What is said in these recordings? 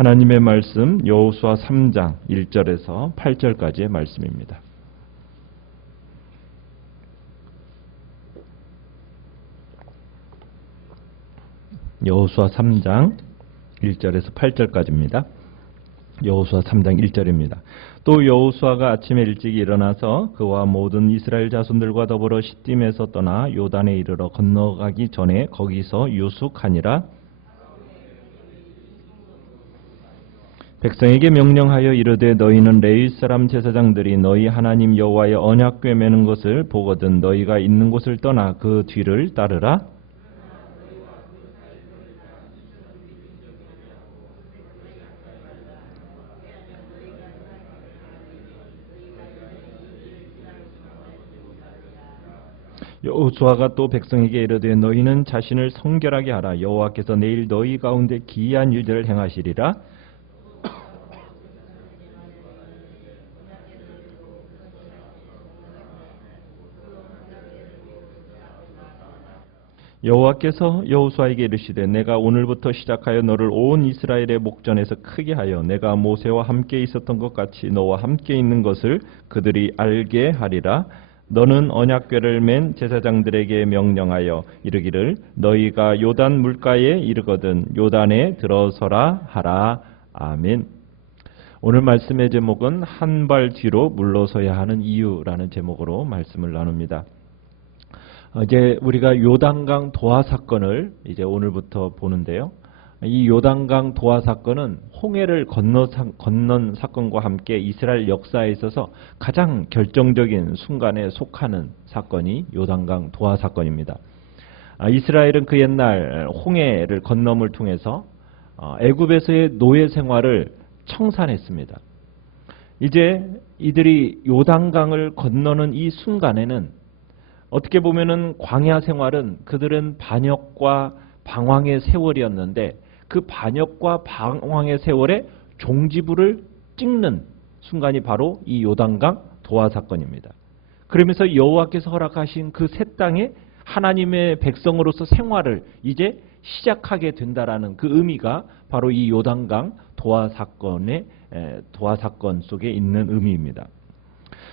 하나님의 말씀 여호수아 3장 1절에서 8절까지의 말씀입니다. 여호수아 3장 1절에서 8절까지입니다. 여호수아 3장 1절입니다. 또 여호수아가 아침에 일찍 일어나서 그와 모든 이스라엘 자손들과 더불어 시딤에서 떠나 요단에 이르러 건너가기 전에 거기서 유숙하니라. 백성에게 명령하여 이르되 너희는 레위 사람 제사장들이 너희 하나님 여호와의 언약궤 매는 것을 보거든 너희가 있는 곳을 떠나 그 뒤를 따르라. 여호수아가 또 백성에게 이르되 너희는 자신을 성결하게 하라. 여호와께서 내일 너희 가운데 기이한 일들을 행하시리라. 여호와께서 여호수아에게 이르시되 내가 오늘부터 시작하여 너를 온 이스라엘의 목전에서 크게 하여 내가 모세와 함께 있었던 것 같이 너와 함께 있는 것을 그들이 알게 하리라. 너는 언약궤를 맨 제사장들에게 명령하여 이르기를 너희가 요단 물가에 이르거든 요단에 들어서라 하라. 아멘. 오늘 말씀의 제목은 한 발 뒤로 물러서야 하는 이유라는 제목으로 말씀을 나눕니다. 이제 우리가 요단강 도하 사건을 이제 오늘부터 보는데요. 이 요단강 도하 사건은 홍해를 건넌 사건과 함께 이스라엘 역사에 있어서 가장 결정적인 순간에 속하는 사건이 요단강 도하 사건입니다. 이스라엘은 그 옛날 홍해를 건nom을 통해서 애굽에서의 노예 생활을 청산했습니다. 이제 이들이 요단강을 건너는 이 순간에는 어떻게 보면은 광야 생활은 그들은 반역과 방황의 세월이었는데 그 반역과 방황의 세월에 종지부를 찍는 순간이 바로 이 요단강 도하 사건입니다. 그러면서 여호와께서 허락하신 그 새 땅에 하나님의 백성으로서 생활을 이제 시작하게 된다라는 그 의미가 바로 이 요단강 도하 사건 속에 있는 의미입니다.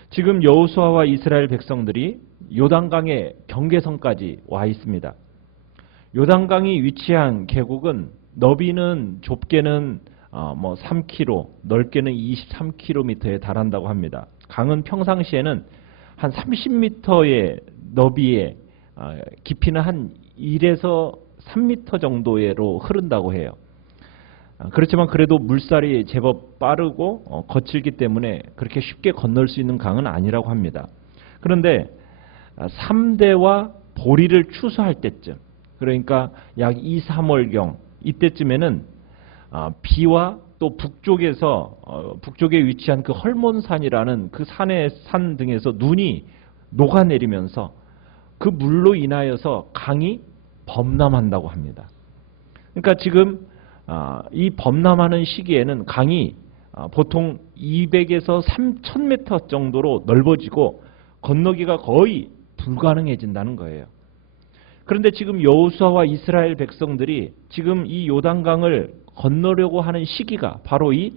지금 여호수아와 이스라엘 백성들이 요단강의 경계선까지 와 있습니다. 요단강이 위치한 계곡은 너비는 좁게는 3km, 넓게는 23km에 달한다고 합니다. 강은 평상시에는 한 30m의 너비에 깊이는 한 1에서 3m 정도로 흐른다고 해요. 그렇지만 그래도 물살이 제법 빠르고 거칠기 때문에 그렇게 쉽게 건널 수 있는 강은 아니라고 합니다. 그런데 3대와 보리를 추수할 때쯤, 그러니까 약 2, 3월경 이때쯤에는 비와 또 북쪽에 위치한 그 헐몬산이라는 그 산 등에서 눈이 녹아내리면서 그 물로 인하여서 강이 범람한다고 합니다. 그러니까 지금 이 범람하는 시기에는 강이 보통 200에서 3000m 정도로 넓어지고 건너기가 거의 불가능해진다는 거예요. 그런데 지금 여호수아와 이스라엘 백성들이 지금 이 요단강을 건너려고 하는 시기가 바로 이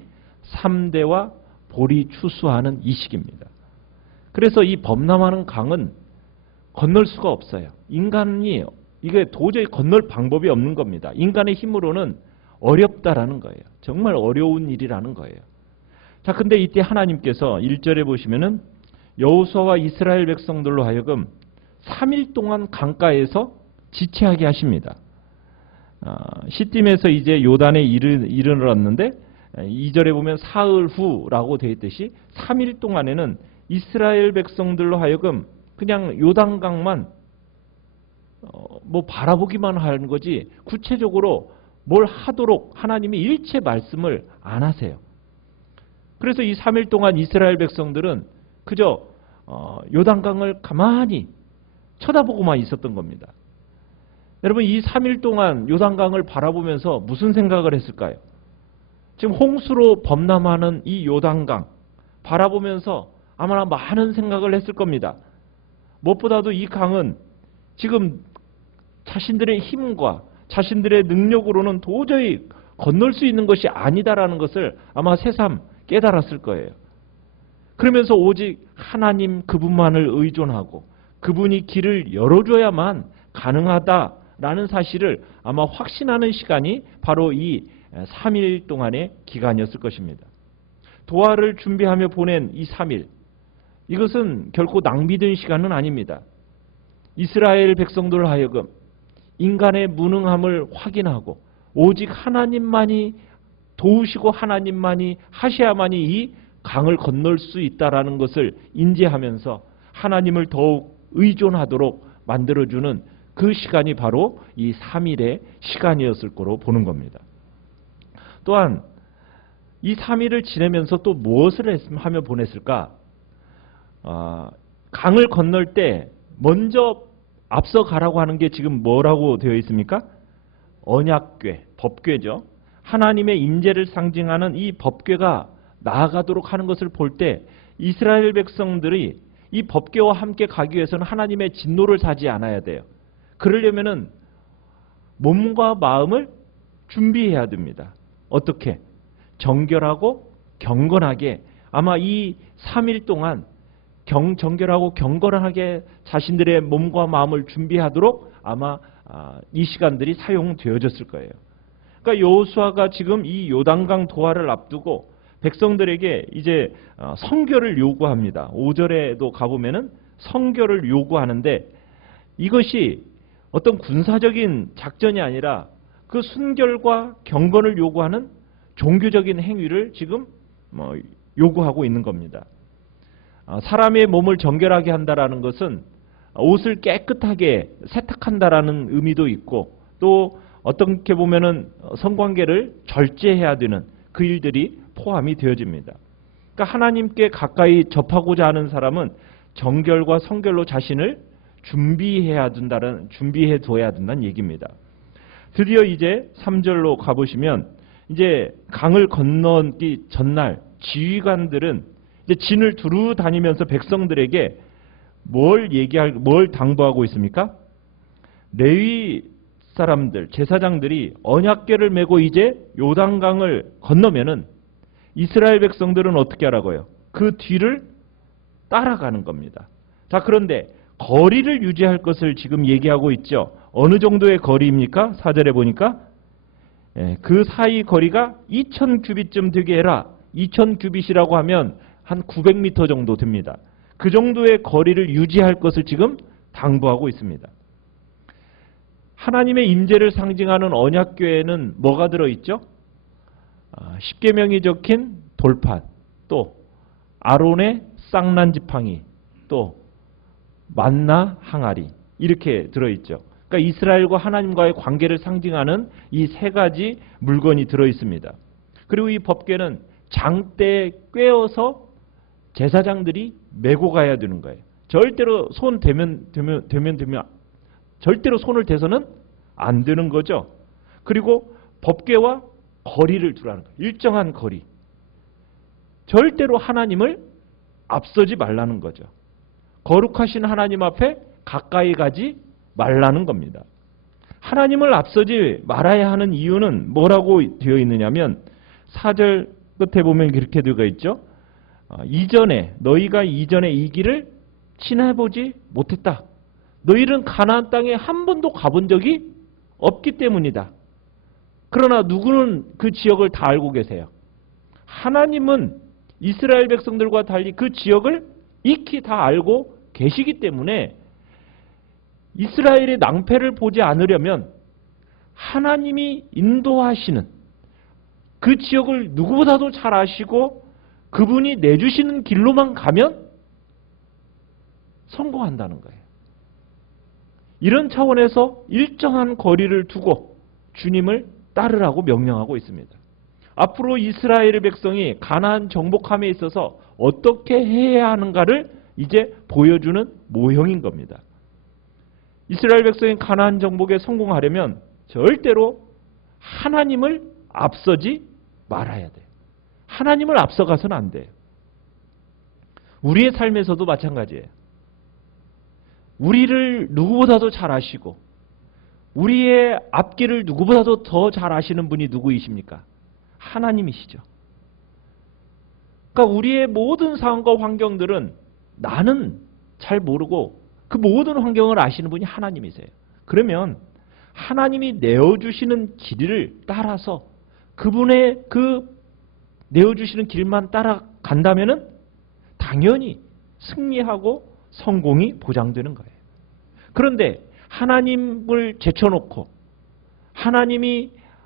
3대와 보리 추수하는 이 시기입니다. 그래서 이 범람하는 강은 건널 수가 없어요. 인간이 이게 도저히 건널 방법이 없는 겁니다. 인간의 힘으로는 어렵다라는 거예요. 정말 어려운 일이라는 거예요. 자, 근데 이때 하나님께서 1절에 보시면은 여호수아와 이스라엘 백성들로 하여금 3일 동안 강가에서 지체하게 하십니다. 시딤에서 이제 요단에 이르렀는데 2절에 보면 사흘 후라고 되어 있듯이 3일 동안에는 이스라엘 백성들로 하여금 그냥 요단강만 바라보기만 하는 거지 구체적으로 뭘 하도록 하나님이 일체 말씀을 안 하세요. 그래서 이 3일 동안 이스라엘 백성들은 그저 요단강을 가만히 쳐다보고만 있었던 겁니다. 여러분, 이 3일 동안 요단강을 바라보면서 무슨 생각을 했을까요? 지금 홍수로 범람하는 이 요단강 바라보면서 아마 많은 생각을 했을 겁니다. 무엇보다도 이 강은 지금 자신들의 힘과 자신들의 능력으로는 도저히 건널 수 있는 것이 아니다라는 것을 아마 새삼 깨달았을 거예요. 그러면서 오직 하나님 그분만을 의존하고 그분이 길을 열어줘야만 가능하다라는 사실을 아마 확신하는 시간이 바로 이 3일 동안의 기간이었을 것입니다. 도하를 준비하며 보낸 이 3일, 이것은 결코 낭비된 시간은 아닙니다. 이스라엘 백성들 하여금 인간의 무능함을 확인하고 오직 하나님만이 도우시고 하나님만이 하셔야만이 이 강을 건널 수 있다라는 것을 인지하면서 하나님을 더욱 의존하도록 만들어주는 그 시간이 바로 이 3일의 시간이었을 거로 보는 겁니다. 또한 이 3일을 지내면서 또 무엇을 하며 보냈을까? 강을 건널 때 먼저 앞서 가라고 하는 게 지금 뭐라고 되어 있습니까? 언약궤, 법궤죠. 하나님의 인재를 상징하는 이 법궤가 나아가도록 하는 것을 볼 때 이스라엘 백성들이 이 법궤와 함께 가기 위해서는 하나님의 진노를 사지 않아야 돼요. 그러려면은 몸과 마음을 준비해야 됩니다. 어떻게? 정결하고 경건하게 아마 이 3일 동안 정결하고 경건하게 자신들의 몸과 마음을 준비하도록 아마 이 시간들이 사용되어졌을 거예요. 그러니까 여호수아가 지금 이 요단강 도하를 앞두고 백성들에게 이제 성결을 요구합니다. 5절에도 가보면은 성결을 요구하는데 이것이 어떤 군사적인 작전이 아니라 그 순결과 경건을 요구하는 종교적인 행위를 지금 요구하고 있는 겁니다. 사람의 몸을 정결하게 한다라는 것은 옷을 깨끗하게 세탁한다라는 의미도 있고 또 어떻게 보면은 성관계를 절제해야 되는 그 일들이 포함이 되어집니다. 그러니까 하나님께 가까이 접하고자 하는 사람은 정결과 성결로 자신을 준비해 둬야 된다는 얘기입니다. 드디어 이제 3절로 가보시면 이제 강을 건너기 전날 지휘관들은 이제 진을 두루 다니면서 백성들에게 뭘 당부하고 있습니까? 레위 사람들, 제사장들이 언약궤를 메고 이제 요단강을 건너면은 이스라엘 백성들은 어떻게 하라고요? 그 뒤를 따라가는 겁니다. 자, 그런데 거리를 유지할 것을 지금 얘기하고 있죠. 어느 정도의 거리입니까? 4절에 보니까 그 사이 거리가 2000규빗쯤 되게 해라. 2000규빗이라고 하면 한 900m 정도 됩니다. 그 정도의 거리를 유지할 것을 지금 당부하고 있습니다. 하나님의 임재를 상징하는 언약궤에는 뭐가 들어있죠? 십계명이 적힌 돌판, 또 아론의 쌍난 지팡이, 또 만나 항아리 이렇게 들어있죠. 그러니까 이스라엘과 하나님과의 관계를 상징하는 이 세 가지 물건이 들어있습니다. 그리고 이 법궤는 장대에 꿰어서 제사장들이 메고 가야 되는 거예요. 절대로 절대로 손을 대서는 안 되는 거죠. 그리고 법궤와 거리를 두라는 거예요. 일정한 거리. 절대로 하나님을 앞서지 말라는 거죠. 거룩하신 하나님 앞에 가까이 가지 말라는 겁니다. 하나님을 앞서지 말아야 하는 이유는 뭐라고 되어 있느냐면 4절 끝에 보면 그렇게 되어 있죠. 너희가 이전에 이 길을 지나보지 못했다. 너희는 가나안 땅에 한 번도 가본 적이 없기 때문이다. 그러나 누구는 그 지역을 다 알고 계세요. 하나님은 이스라엘 백성들과 달리 그 지역을 익히 다 알고 계시기 때문에 이스라엘의 낭패를 보지 않으려면 하나님이 인도하시는 그 지역을 누구보다도 잘 아시고 그분이 내주시는 길로만 가면 성공한다는 거예요. 이런 차원에서 일정한 거리를 두고 주님을 따르라고 명령하고 있습니다. 앞으로 이스라엘의 백성이 가나안 정복함에 있어서 어떻게 해야 하는가를 이제 보여주는 모형인 겁니다. 이스라엘 백성이 가나안 정복에 성공하려면 절대로 하나님을 앞서지 말아야 돼요. 하나님을 앞서가서는 안 돼요. 우리의 삶에서도 마찬가지예요. 우리를 누구보다도 잘 아시고 우리의 앞길을 누구보다도 더 잘 아시는 분이 누구이십니까? 하나님이시죠. 그러니까 우리의 모든 상황과 환경들은 나는 잘 모르고 그 모든 환경을 아시는 분이 하나님이세요. 그러면 하나님이 내어주시는 길을 따라서 그분의 그 내어주시는 길만 따라간다면은 당연히 승리하고 성공이 보장되는 거예요. 그런데 하나님을 제쳐놓고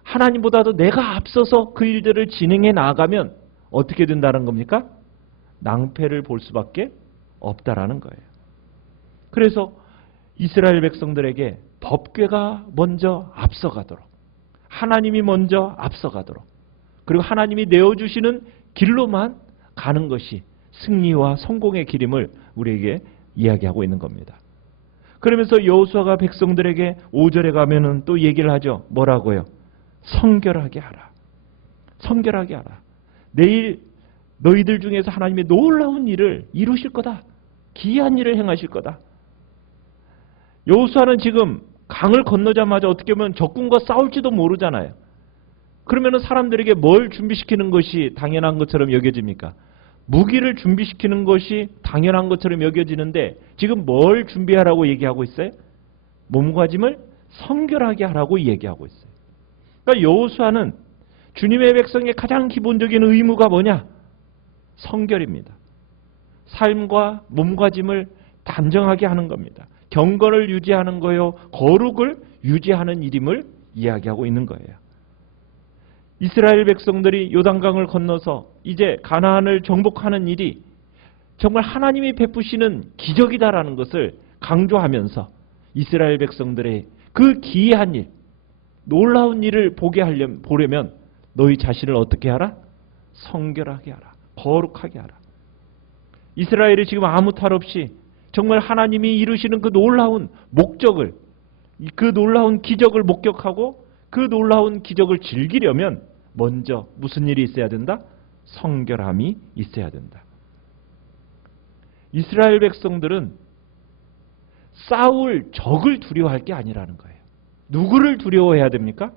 하나님보다도 내가 앞서서 그 일들을 진행해 나아가면 어떻게 된다는 겁니까? 낭패를 볼 수밖에 없다라는 거예요. 그래서 이스라엘 백성들에게 법궤가 먼저 앞서가도록, 하나님이 먼저 앞서가도록, 그리고 하나님이 내어주시는 길로만 가는 것이 승리와 성공의 길임을 우리에게 이야기하고 있는 겁니다. 그러면서 여호수아가 백성들에게 5절에 가면은 또 얘기를 하죠. 뭐라고요? 성결하게 하라. 성결하게 하라. 내일 너희들 중에서 하나님의 놀라운 일을 이루실 거다. 기이한 일을 행하실 거다. 여호수아는 지금 강을 건너자마자 어떻게 보면 적군과 싸울지도 모르잖아요. 그러면 사람들에게 뭘 준비시키는 것이 당연한 것처럼 여겨집니까? 무기를 준비시키는 것이 당연한 것처럼 여겨지는데 지금 뭘 준비하라고 얘기하고 있어요? 몸가짐을 성결하게 하라고 얘기하고 있어요. 그러니까 여호수아는 주님의 백성의 가장 기본적인 의무가 뭐냐? 성결입니다. 삶과 몸가짐을 단정하게 하는 겁니다. 경건을 유지하는 거요, 거룩을 유지하는 일임을 이야기하고 있는 거예요. 이스라엘 백성들이 요단강을 건너서 이제 가나안을 정복하는 일이 정말 하나님이 베푸시는 기적이다라는 것을 강조하면서 이스라엘 백성들의 그 기이한 일, 놀라운 일을 보려면 너희 자신을 어떻게 하라? 성결하게 하라. 거룩하게 하라. 이스라엘이 지금 아무 탈 없이 정말 하나님이 이루시는 그 놀라운 목적을, 그 놀라운 기적을 목격하고 그 놀라운 기적을 즐기려면 먼저 무슨 일이 있어야 된다? 성결함이 있어야 된다. 이스라엘 백성들은 싸울 적을 두려워할 게 아니라는 거예요. 누구를 두려워해야 됩니까?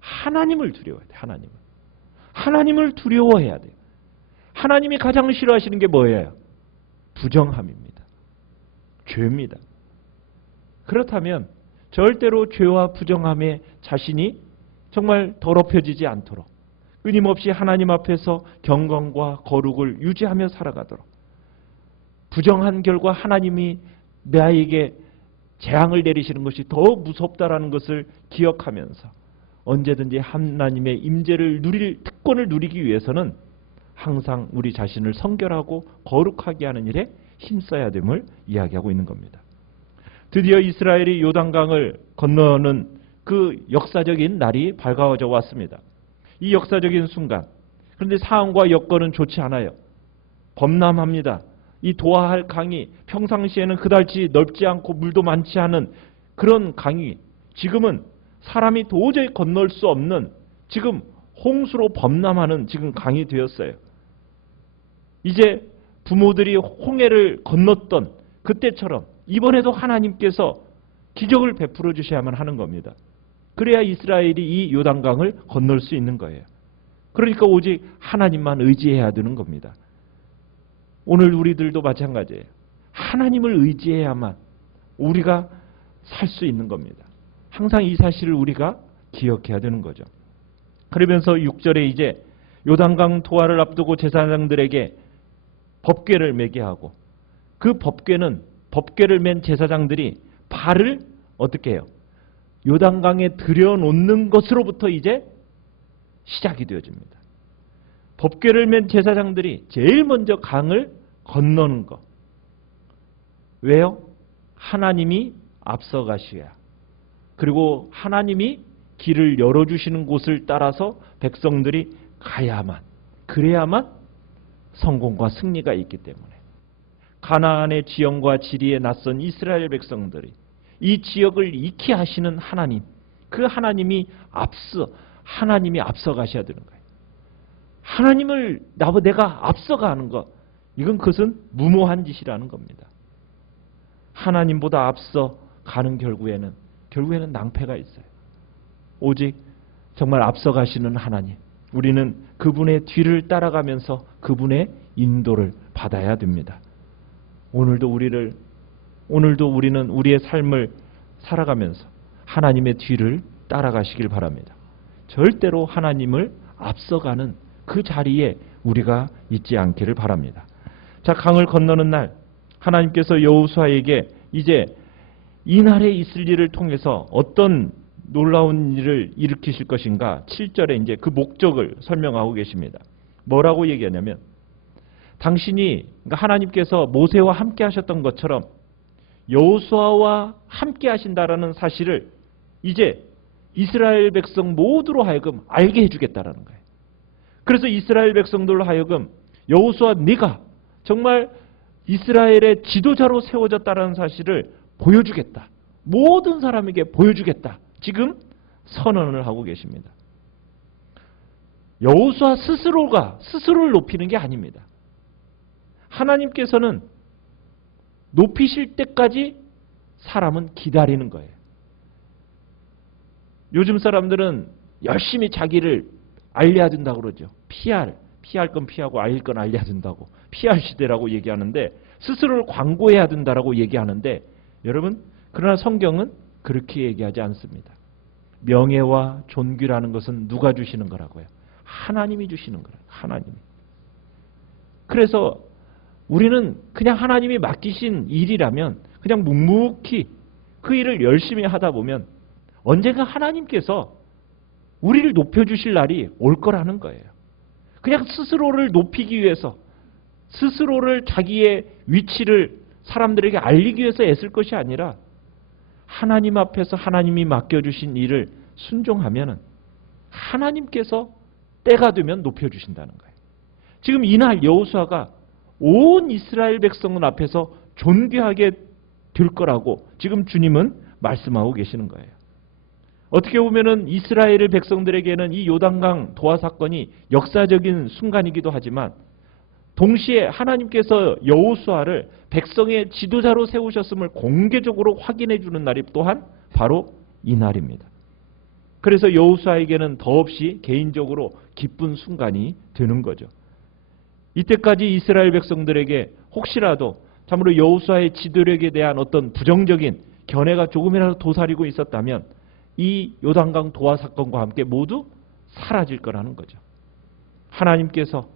하나님을 두려워해야 돼요. 하나님을 두려워해야 돼요. 하나님이 가장 싫어하시는 게 뭐예요? 부정함입니다. 죄입니다. 그렇다면 절대로 죄와 부정함에 자신이 정말 더럽혀지지 않도록 끊임없이 하나님 앞에서 경건과 거룩을 유지하며 살아가도록, 부정한 결과 하나님이 나에게 재앙을 내리시는 것이 더 무섭다라는 것을 기억하면서 언제든지 하나님의 임재를 특권을 누리기 위해서는 항상 우리 자신을 성결하고 거룩하게 하는 일에 힘써야 됨을 이야기하고 있는 겁니다. 드디어 이스라엘이 요단강을 건너는 그 역사적인 날이 밝아져 왔습니다. 이 역사적인 순간, 그런데 상황과 여건은 좋지 않아요. 범람합니다. 이 도하할 강이 평상시에는 그다지 넓지 않고 물도 많지 않은 그런 강이 지금은 사람이 도저히 건널 수 없는 지금 홍수로 범람하는 지금 강이 되었어요. 이제 부모들이 홍해를 건넜던 그때처럼 이번에도 하나님께서 기적을 베풀어 주셔야만 하는 겁니다. 그래야 이스라엘이 이 요단강을 건널 수 있는 거예요. 그러니까 오직 하나님만 의지해야 되는 겁니다. 오늘 우리들도 마찬가지예요. 하나님을 의지해야만 우리가 살 수 있는 겁니다. 항상 이 사실을 우리가 기억해야 되는 거죠. 그러면서 6절에 이제 요단강 도하를 앞두고 제사장들에게 법궤를 매게 하고, 그 법궤를 맨 제사장들이 발을 어떻게 해요? 요단강에 들여놓는 것으로부터 이제 시작이 되어집니다. 법궤를 맨 제사장들이 제일 먼저 강을 건너는 것. 왜요? 하나님이 앞서가셔야, 그리고 하나님이 길을 열어주시는 곳을 따라서 백성들이 가야만, 그래야만 성공과 승리가 있기 때문에 가나안의 지형과 지리에 낯선 이스라엘 백성들이 이 지역을 익히 하시는 하나님, 그 하나님이 앞서가셔야 되는 거예요. 하나님을 내가 앞서가는 것, 그것은 무모한 짓이라는 겁니다. 하나님보다 앞서 가는 결국에는 결국에는 낭패가 있어요. 오직 정말 앞서가시는 하나님, 우리는 그분의 뒤를 따라가면서 그분의 인도를 받아야 됩니다. 오늘도 우리는 우리의 삶을 살아가면서 하나님의 뒤를 따라가시길 바랍니다. 절대로 하나님을 앞서가는 그 자리에 우리가 있지 않기를 바랍니다. 자, 강을 건너는 날 하나님께서 여호수아에게 이제 이 날에 있을 일을 통해서 어떤 놀라운 일을 일으키실 것인가 7절에 이제 그 목적을 설명하고 계십니다. 뭐라고 얘기하냐면 당신이 그러니까 하나님께서 모세와 함께 하셨던 것처럼 여호수아와 함께 하신다라는 사실을 이제 이스라엘 백성 모두로 하여금 알게 해주겠다라는 거예요. 그래서 이스라엘 백성들로 하여금 여호수아 네가 정말 이스라엘의 지도자로 세워졌다라는 사실을 보여주겠다. 모든 사람에게 보여주겠다. 지금 선언을 하고 계십니다. 여호수아 스스로가 스스로를 높이는 게 아닙니다. 하나님께서는 높이실 때까지 사람은 기다리는 거예요. 요즘 사람들은 열심히 자기를 알려야 된다고 그러죠. 피할 건 피하고 알릴 건 알려야 된다고. PR 시대라고 얘기하는데 스스로를 광고해야 된다라고 얘기하는데 여러분 그러나 성경은 그렇게 얘기하지 않습니다. 명예와 존귀라는 것은 누가 주시는 거라고요? 하나님이 주시는 거라고요. 하나님이. 그래서 우리는 그냥 하나님이 맡기신 일이라면 그냥 묵묵히 그 일을 열심히 하다 보면 언젠가 하나님께서 우리를 높여주실 날이 올 거라는 거예요. 그냥 스스로를 높이기 위해서 스스로를 자기의 위치를 사람들에게 알리기 위해서 애쓸 것이 아니라 하나님 앞에서 하나님이 맡겨주신 일을 순종하면 하나님께서 때가 되면 높여주신다는 거예요. 지금 이날 여호수아가 온 이스라엘 백성들 앞에서 존귀하게 될 거라고 지금 주님은 말씀하고 계시는 거예요. 어떻게 보면은 이스라엘 백성들에게는 이 요단강 도하 사건이 역사적인 순간이기도 하지만 동시에 하나님께서 여호수아를 백성의 지도자로 세우셨음을 공개적으로 확인해 주는 날이 또한 바로 이 날입니다. 그래서 여호수아에게는 더없이 개인적으로 기쁜 순간이 되는 거죠. 이때까지 이스라엘 백성들에게 혹시라도 참으로 여호수아의 지도력에 대한 어떤 부정적인 견해가 조금이라도 도사리고 있었다면 이 요단강 도하 사건과 함께 모두 사라질 거라는 거죠. 하나님께서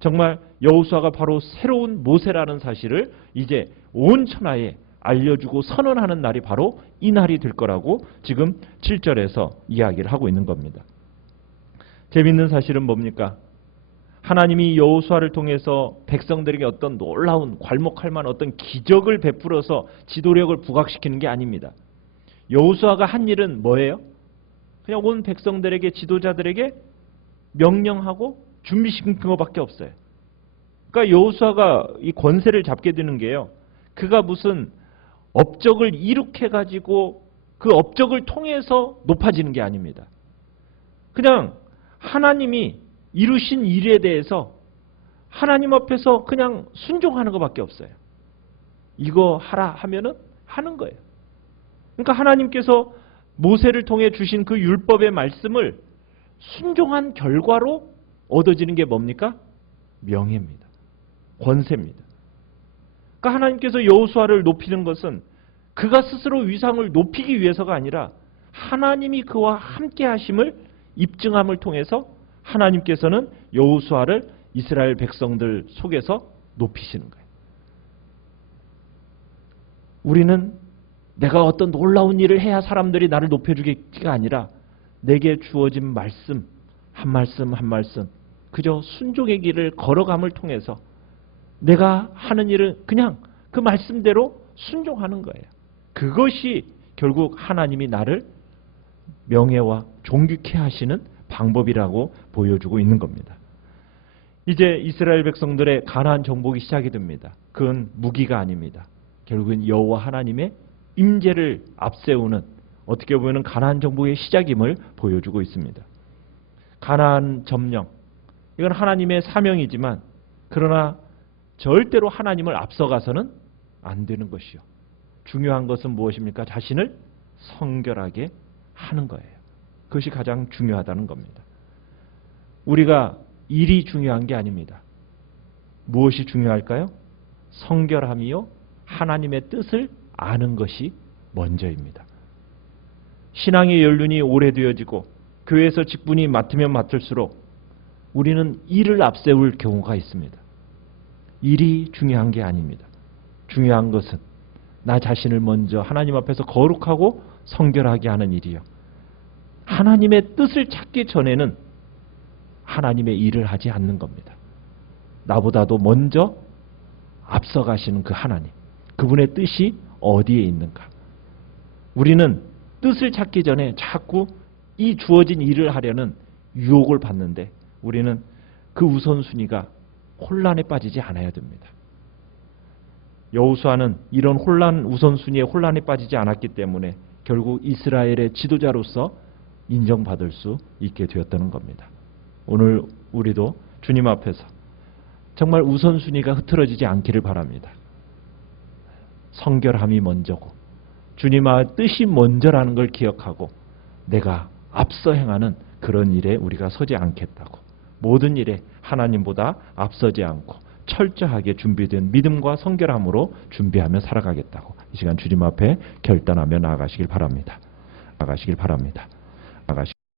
정말 여호수아가 바로 새로운 모세라는 사실을 이제 온 천하에 알려주고 선언하는 날이 바로 이 날이 될 거라고 지금 7절에서 이야기를 하고 있는 겁니다. 재미있는 사실은 뭡니까? 하나님이 여호수아를 통해서 백성들에게 어떤 놀라운 괄목할 만한 어떤 기적을 베풀어서 지도력을 부각시키는 게 아닙니다. 여호수아가 한 일은 뭐예요? 그냥 온 백성들에게 지도자들에게 명령하고 준비시킨 것밖에 없어요. 그러니까 여호수아가 이 권세를 잡게 되는 게요. 그가 무슨 업적을 이룩해 가지고 그 업적을 통해서 높아지는 게 아닙니다. 그냥 하나님이 이루신 일에 대해서 하나님 앞에서 그냥 순종하는 것밖에 없어요. 이거 하라 하면은 하는 거예요. 그러니까 하나님께서 모세를 통해 주신 그 율법의 말씀을 순종한 결과로 얻어지는 게 뭡니까? 명예입니다. 권세입니다. 그러니까 하나님께서 여호수아를 높이는 것은 그가 스스로 위상을 높이기 위해서가 아니라 하나님이 그와 함께 하심을 입증함을 통해서 하나님께서는 여호수아를 이스라엘 백성들 속에서 높이시는 거예요. 우리는 내가 어떤 놀라운 일을 해야 사람들이 나를 높여주기가 아니라 내게 주어진 말씀 한 말씀 한 말씀 그저 순종의 길을 걸어감을 통해서 내가 하는 일은 그냥 그 말씀대로 순종하는 거예요. 그것이 결국 하나님이 나를 명예와 존귀케 하시는 방법이라고 보여주고 있는 겁니다. 이제 이스라엘 백성들의 가나안 정복이 시작이 됩니다. 그건 무기가 아닙니다. 결국은 여호와 하나님의 임재를 앞세우는 어떻게 보면 가나안 정복의 시작임을 보여주고 있습니다. 가나안 점령 이건 하나님의 사명이지만 그러나 절대로 하나님을 앞서가서는 안 되는 것이요. 중요한 것은 무엇입니까? 자신을 성결하게 하는 거예요. 그것이 가장 중요하다는 겁니다. 우리가 일이 중요한 게 아닙니다. 무엇이 중요할까요? 성결함이요, 하나님의 뜻을 아는 것이 먼저입니다. 신앙의 연륜이 오래되어지고 교회에서 직분이 맡으면 맡을수록 우리는 일을 앞세울 경우가 있습니다. 일이 중요한 게 아닙니다. 중요한 것은 나 자신을 먼저 하나님 앞에서 거룩하고 성결하게 하는 일이요. 하나님의 뜻을 찾기 전에는 하나님의 일을 하지 않는 겁니다. 나보다도 먼저 앞서가시는 그 하나님, 그분의 뜻이 어디에 있는가. 우리는 뜻을 찾기 전에 자꾸 이 주어진 일을 하려는 유혹을 받는데 우리는 그 우선순위가 혼란에 빠지지 않아야 됩니다. 여호수아는 이런 우선순위에 혼란에 빠지지 않았기 때문에 결국 이스라엘의 지도자로서 인정받을 수 있게 되었다는 겁니다. 오늘 우리도 주님 앞에서 정말 우선순위가 흐트러지지 않기를 바랍니다. 성결함이 먼저고 주님의 뜻이 먼저라는 걸 기억하고 내가 앞서 행하는 그런 일에 우리가 서지 않겠다고, 모든 일에 하나님보다 앞서지 않고 철저하게 준비된 믿음과 성결함으로 준비하며 살아가겠다고 이 시간 주님 앞에 결단하며 나아가시길 바랍니다.